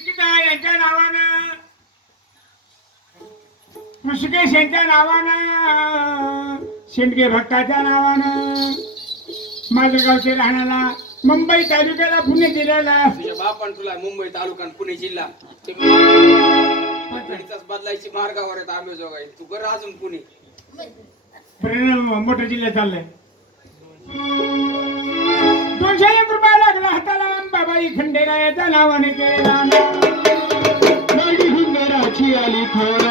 निकिता यांच्या नावानं. ऋषिकेश यांच्या नावानं. शिंदगे भक्ताच्या नावानं. माझ्या गावचे राहण्याला मुंबई तालुक्याला पुणे जिल्ह्याला. तुझ्या बापान तुला मुंबई तालुका पुणे जिल्हा. बदलायची मार्गावर आहेत आम्ही जोगाई. तू कर अजून पुणे. प्रेरणा मोठ्या जिल्ह्यात चाललंय. दोनशे एक रुपया लागला. हाताला बाबाई खंडेरायाच्या नावाने केलेला गाडी हुंदराची आली थोर.